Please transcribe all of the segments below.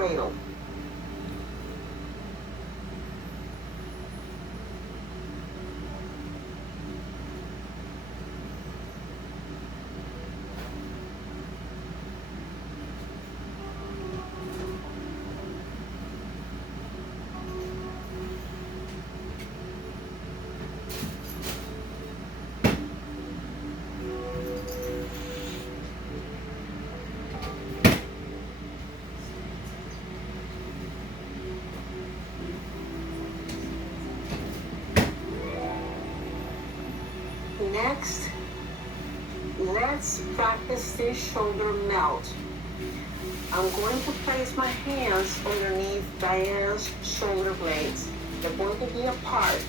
cradle. Next, let's practice this shoulder melt. I'm going to place my hands underneath Diane's shoulder blades. They're going to be apart.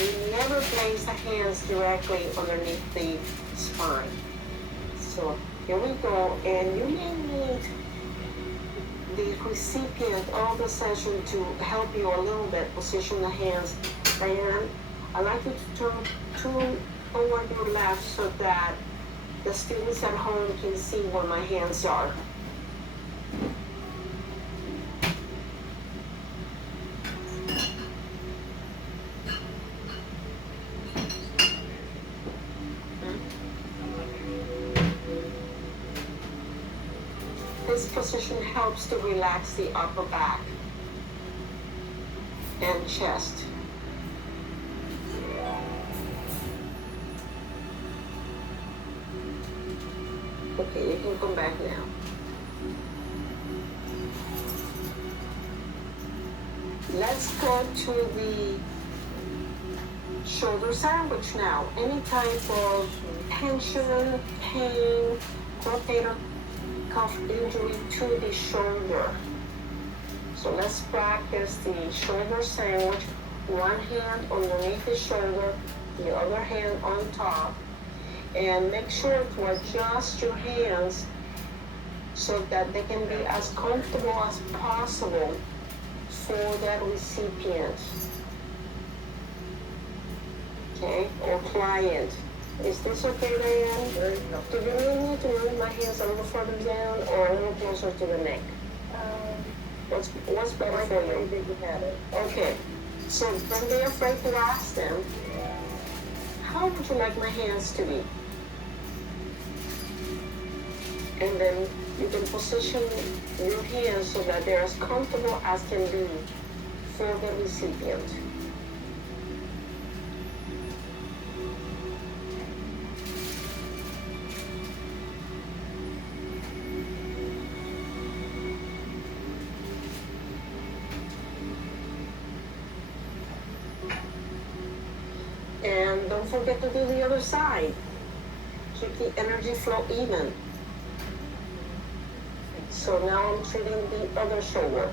We never place the hands directly underneath the spine. So here we go, and you may need the recipient of the session to help you a little bit position the hands. Diane, I'd like you to turn toward your left so that the students at home can see where my hands are. This position helps to relax the upper back and chest. Okay, you can come back now. Let's go to the shoulder sandwich now. Any type of tension, pain, rotator cuff injury to the shoulder. So let's practice the shoulder sandwich. One hand underneath the shoulder, the other hand on top. And make sure to adjust your hands so that they can be as comfortable as possible for that recipient, okay, or client. Is this okay, Diane? Do you really need to move my hands a little further down or a little closer to the neck? What's better for you? Okay, so don't be afraid to ask them, how would you like my hands to be? And then you can position your hands so that they're as comfortable as can be for the recipient. And don't forget to do the other side. Keep the energy flow even. So now I'm treating the other shoulder.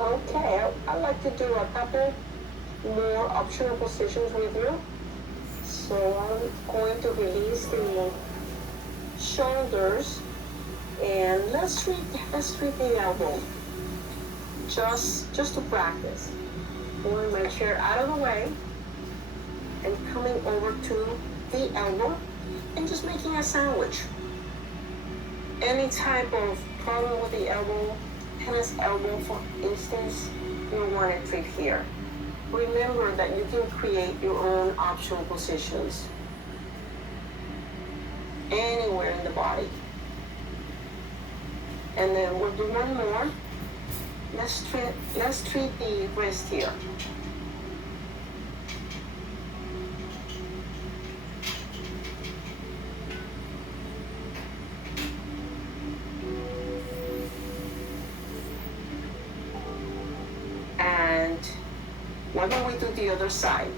Okay, I'd like to do a couple more optional positions with you. So I'm going to release the shoulders, and let's treat the elbow. Just to practice. Pulling my chair out of the way and coming over to the elbow and just making a sandwich. Any type of problem with the elbow, tennis elbow for instance, you'll want to treat here. Remember that you can create your own optional positions anywhere in the body. And then we'll do one more. Let's treat the wrist here. And why don't we do the other side?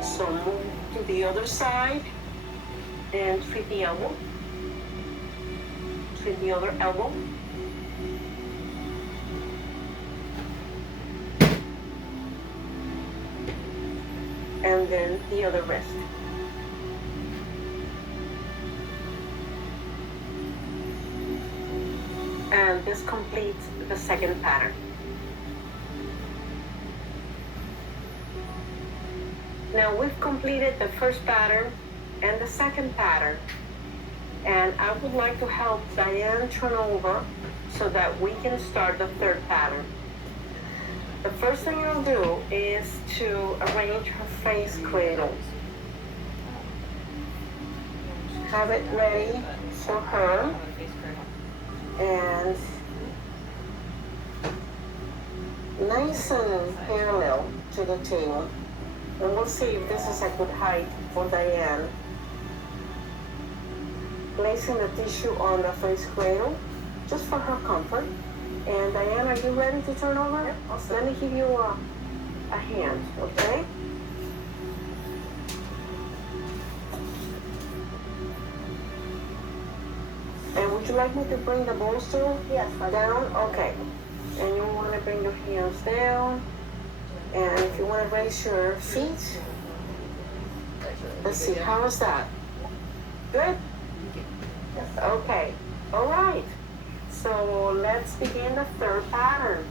So move to the other side and treat the elbow. The other elbow. And then the other wrist. And this let's complete the second pattern. Now we've completed the first pattern and the second pattern, and I would like to help Diane turn over so that we can start the third pattern. The first thing I'll do is to arrange her face cradle. Have it ready for her, and nice and parallel to the table. And we'll see if this is a good height for Diane. Placing the tissue on the face cradle, just for her comfort. And Diane, are you ready to turn over? Let me give you a hand, okay? And would you like me to bring the bolster? Yes. Down? Okay. And you want to bring your hands down. And if you want to raise your feet, let's see, how is that? Good? Okay. All right. So let's begin the third pattern.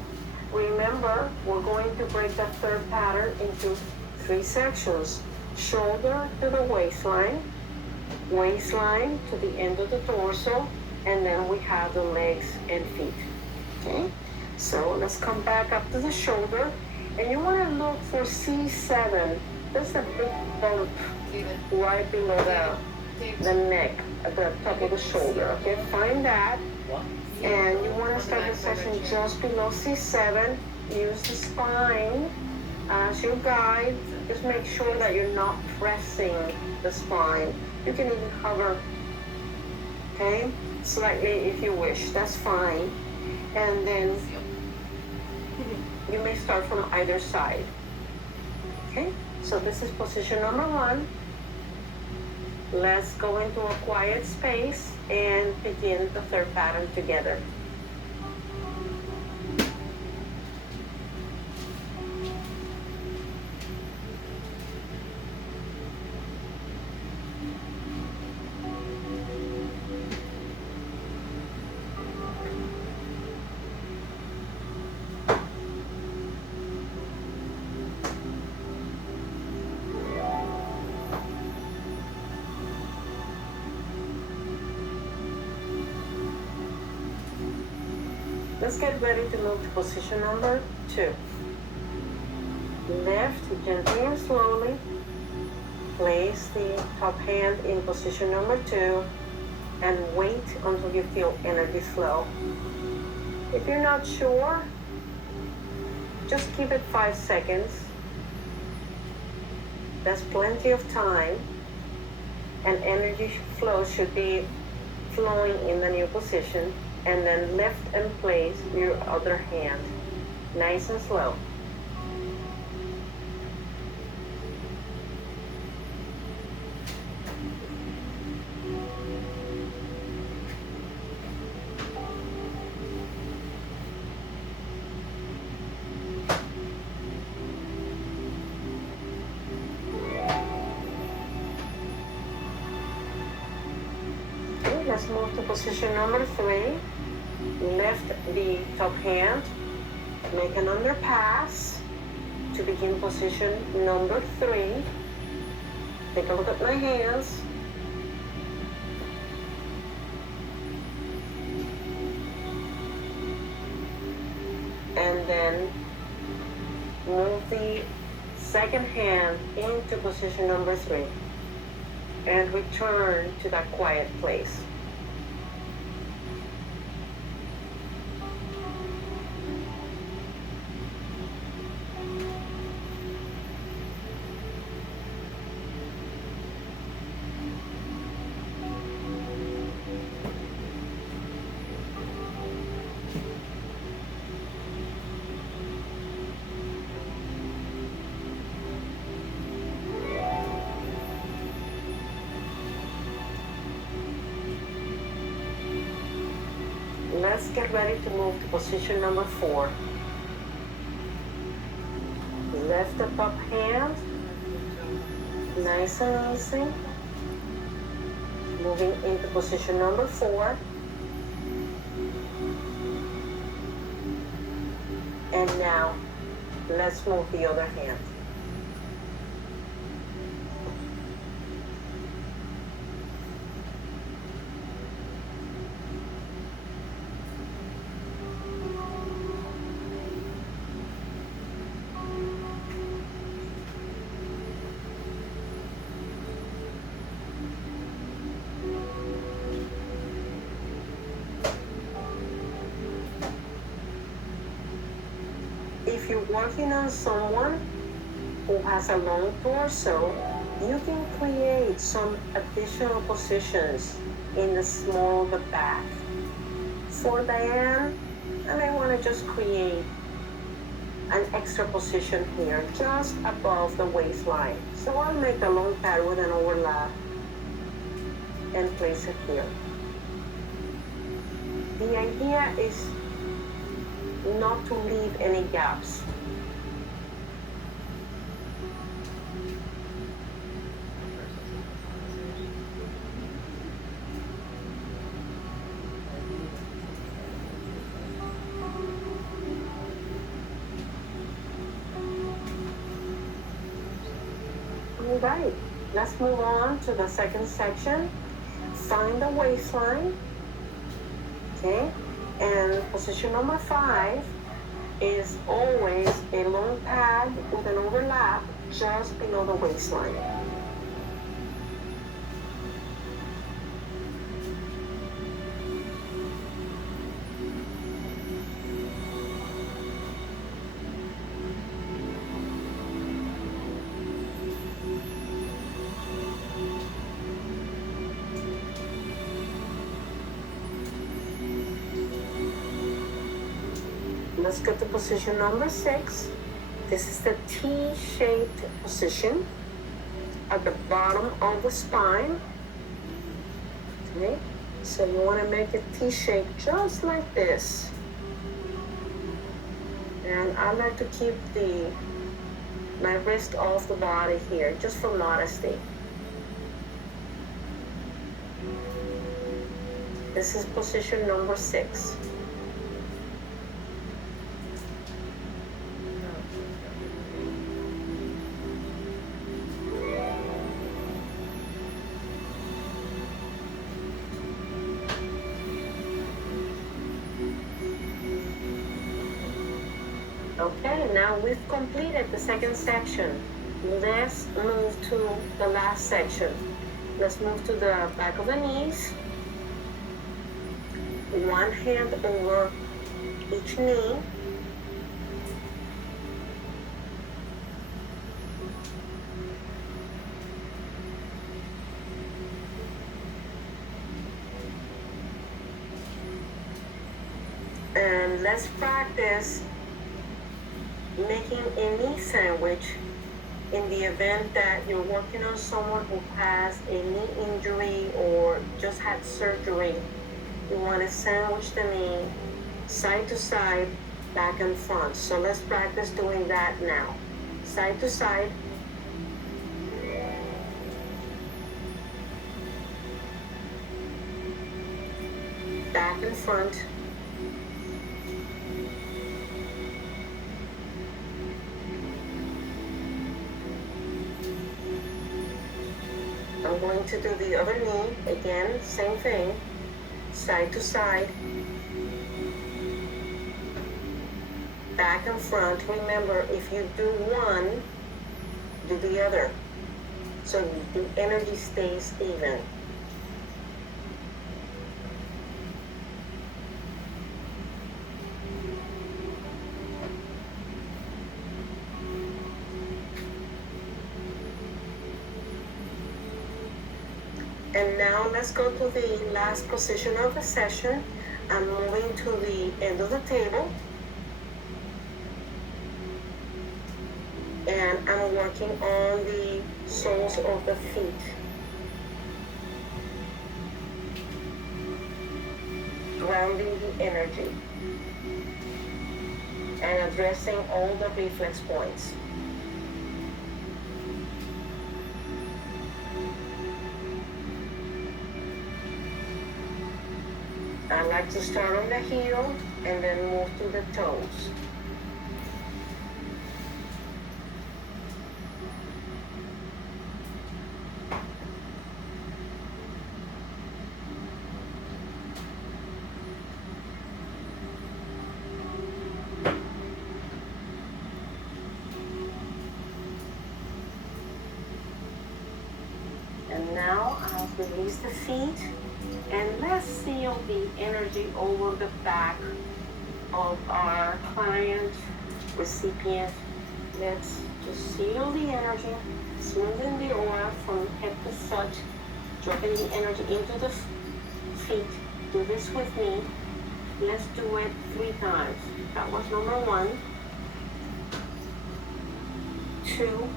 Remember, we're going to break the third pattern into 3 sections. Shoulder to the waistline to the end of the torso, and then we have the legs and feet. Okay? So let's come back up to the shoulder, and you want to look for C7. That's the big bump right below the neck, at the top of the shoulder. Okay, find that. And you want to start the session just below C7. Use the spine as your guide. Just make sure that you're not pressing the spine. You can even hover, okay, slightly if you wish. That's fine. And then you may start from either side. Okay, so this is position number 1. Let's go into a quiet space and begin the third pattern together. Let's get ready to move to position number 2. Left, gently and slowly. Place the top hand in position number 2 and wait until you feel energy flow. If you're not sure, just keep it 5 seconds. That's plenty of time, and energy flow should be flowing in the new position. And then lift and place your other hand, nice and slow. Okay, let's move to position number 3. Lift the top hand, make an underpass to begin position number 3. Take a look at my hands. And then move the second hand into position number 3 and return to that quiet place. Let's get ready to move to position number 4. Lift the top hand, nice and easy. Moving into position number 4. And now, let's move the other hand. If you're working on someone who has a long torso, you can create some additional positions in the small of the back. For Diane, I may want to just create an extra position here, just above the waistline. So I'll make a long pad with an overlap and place it here. The idea is not to leave any gaps. All right, let's move on to the second section. Find the waistline, okay? And position number 5 is always a long pad with an overlap just below the waistline. Let's go to position number 6. This is the T-shaped position at the bottom of the spine. Okay, so you want to make it T-shape just like this. And I like to keep my wrist off the body here, just for modesty. This is position number 6. Okay, now we've completed the second section. Let's move to the last section. Let's move to the back of the knees. One hand over each knee. And let's practice making a knee sandwich in the event that you're working on someone who has a knee injury or just had surgery. You want to sandwich the knee side to side, back and front. So let's practice doing that now. Side to side. Back and front. I'm going to do the other knee, again, same thing, side to side, back and front. Remember, if you do one, do the other, so the energy stays even. And now let's go to the last position of the session. I'm moving to the end of the table. And I'm working on the soles of the feet. Grounding the energy. And addressing all the reflex points. I like to start on the heel and then move to the toes. Release the feet, and let's seal the energy over the back of our client, recipient. Let's just seal the energy, smoothing the aura from head to foot, dropping the energy into the feet. Do this with me. Let's do it 3 times. That was number 1, 2,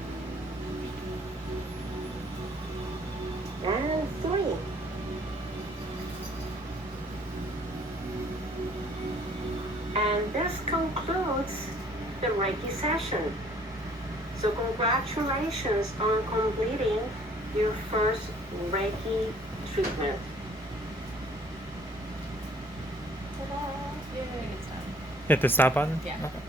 and 3. And this concludes the Reiki session. So congratulations on completing your first Reiki treatment. Ta-da! Yay, it's done. Hit the stop button? Yeah. Okay.